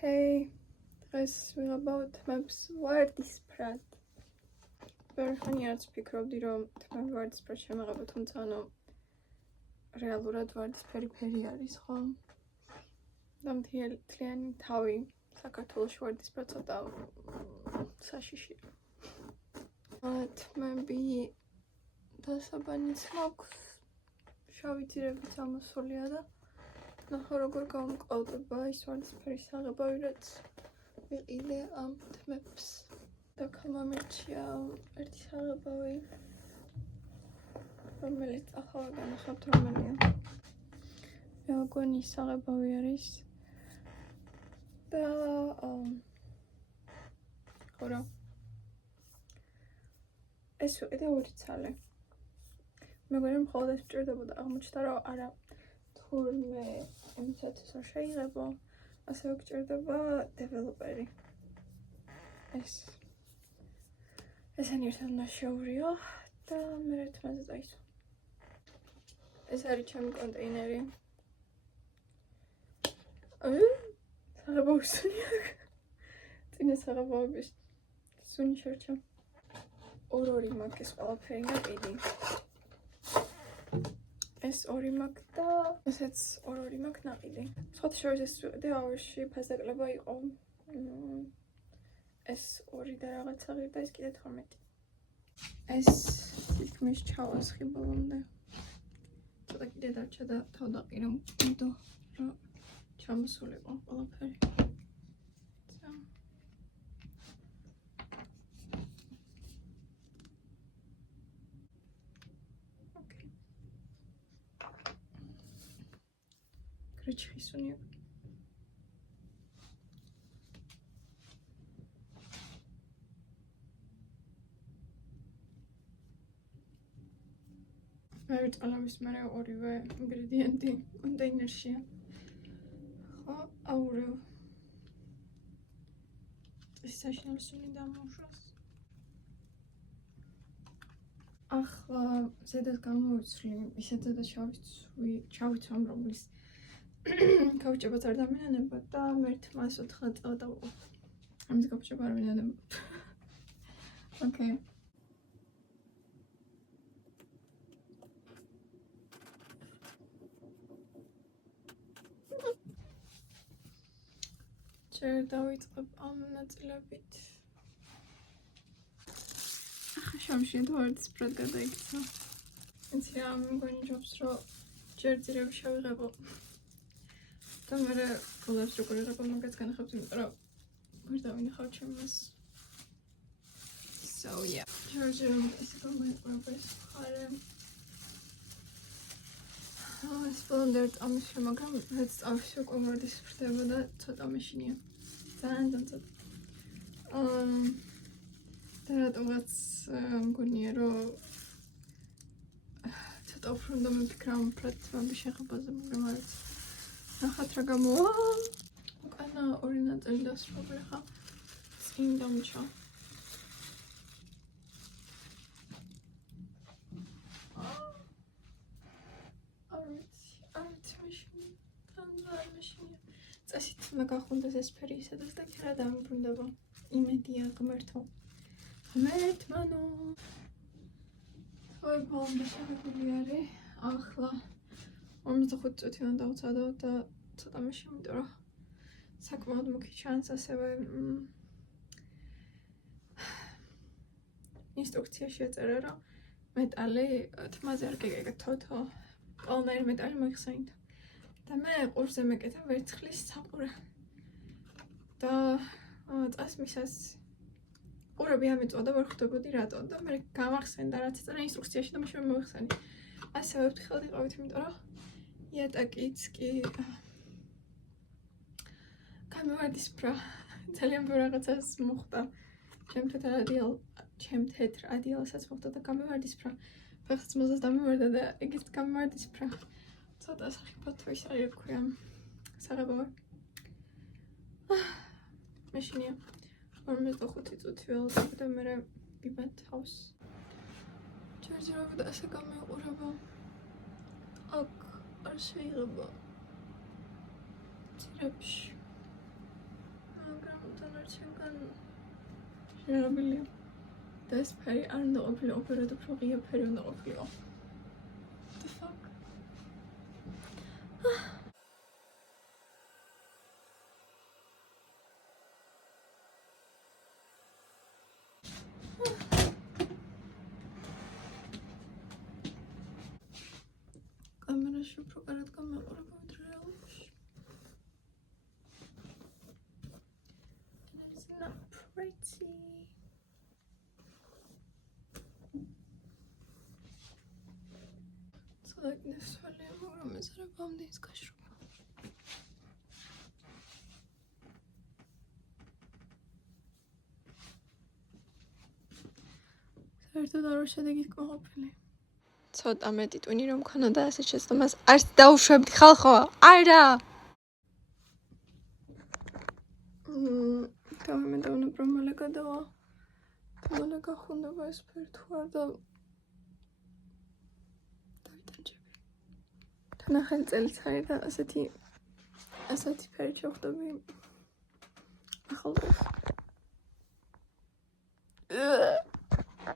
Hey, დღეს ვიღებავ თმებს ვარდისფრად. ბევრხანი არც ფიქრობდი, რომ თმები ვარდისფრად შემეღება, თუმცა რეალურად ვარდისფერი ფერი არის, ხო? და მთლიანი თავი საქართველოში ვარდისფრად ცოტა საშიშია. თმები დასაბანიც მაქვს, შავი ძირებიც ამოსულია და ნახო როგორ გამომკლავდება ის ვარდისფერი საღებავი, რაც ვიყიდე ამ თმებს. და გამომირჩია ერთი საღებავი, რომელიც ახლა განახავთ რომელია. მეგონის საღებავი არის და ხორო ეს ვიყიდე 2 ცალი. მეგონი მხოლოდ ეს მჭირდებოდა, აღმოჩნდა რომ არა, თურმე იმისათვის არ შეიღებო, ასევე გჭირდება დეველოპერი. ესენი ერთად უნდა შეურიო და მე თმაზე წაისვა. ეს არის ჩემი კონტეინერი. საღებავის სუნი აქვს. წინა საღებავების სუნი შორჩა. ორი მაქვს ეს ყველაფერი ნაკიდი. ეს 2 მაქვს და ესეც 2 მაქვს ნაკიდი. სხვათა შორის ეს ვიყიდე ავერში ფასაკლება იყო. ეს 2 და რაღაცა ღირდა, ეს კიდე 12. ეს თითქმის ჩავასხი ბოლომდე. ცოტა კიდე დარჩა და თავ დაყირო მინდო რომ ჩამოსულიყო ყველაფერი. Кричхисуни. მე წალამის მერე ორივე ინგრედიენტი კონტეინერშია. ხო, აურევ. ეს საშინელი სუნი დამოუშვას. ახლა ზედად გამოვიცვლი, ისედაც ჩავიცვამ რომლის გავჭებაც არ დამენანება და მე თმას 4 წელს დავუყო. ამის გავჭება არ ვინანება. ოკეი. ჯერ დავიწყებ ამ ნაწილებით. ახლა შამშია თუ ვარდისფრად გადაიქცა. იცი რა, მეგონი ჯობს რომ ჯერ ძირები შევიღებო. და მე კოლერს როგორ იღებო მაგაც განახავთ, იმიტომ რომ ვერ დავინახავ ჩემს. So yeah. ჯერ ესე გამოიყურება ეს მხარე. ეს ბოლომდე ამის მაგრამ რაც წავში უკვე ვარდისფრდება და ცოტა მეშინია. ძალიან ცოტა. და რატომაც მგონია რომ ცოტა უფრო უნდა მიფიქრა ამ პროცესში შეხებაზე, მაგრამ არც ნახოთ რა გამოვა. უკანა 2 ნაწილი დასრულებული ხა. წინ დამჭა. არც მეშინია. თან მეშინია. წესით უნდა გახუნდეს ეს ფერი ისედაც და კი რა დამბრუნდება. იმედია გმერთო. მანო. ой, ბოლომდე შეგებული არის. ახლა 45 წუთი უნდა დავცადო და ცოტა მეშინ, იმიტომ რომ საკმაოდ მუქი ჩანს, ასევე ინსტრუქციაში ეწერა რომ მეტალი თმაზე არ გეკეთოთ, ყველანაირი მეტალი მოიხსენით. და მე ყურზე მეკეთა ვერცხლის საყურე. და წასმისას ყურები ამეწვა და ვერ ხვდებოდი რატო და მე გამახსენდა რაც ეწერა ინსტრუქციაში და მაშინ მოიხსენი. ასევე ვთხოვდი ყავით, იმიტომ რომ იატაკიც კი გამოვარდისფრა. ძალიან ბევრ რაღაცას მოხდა. ჩემ თეთრ ადიალსაც მოხდა და გამოვარდისფრა. ფეხსაც მოზას დამემარდა და ეგეც გამოვარდისფრა. ცოტა სახიფათო ის არის, რა ქვია, საღებავი. მეშინია 45 წუთი ველოდები და მე ვიბად თავს. ჯერჯერობით ასე გამეუყურება. აქ არ შეიძლება. ძირებში. შენგან შეღებილია და ეს ფერი არ უნდა ყოფილიყო, უბრალოდ უფრო ღია ფერი უნდა ყოფილიყო. The fuck? კამერაში უფრო კარგად გამეყურებავთ რეალობაში. And it's not pretty. Like this one, I'm going to bomb these guys. საერთოდ არ შედეგით კმაყოფილი. ცოტა მეტი ტვინი რომ მქონოდა ასე შეცდომას არც დაუშვებდი ხალხო. არა. გამიმეტავნა პრომალე გადავა. პრომალე გახუნდება ეს ფერი თუ არ და ნახან წელიწადი და ასეთი ფერი ჩავხდები ახალ დროს.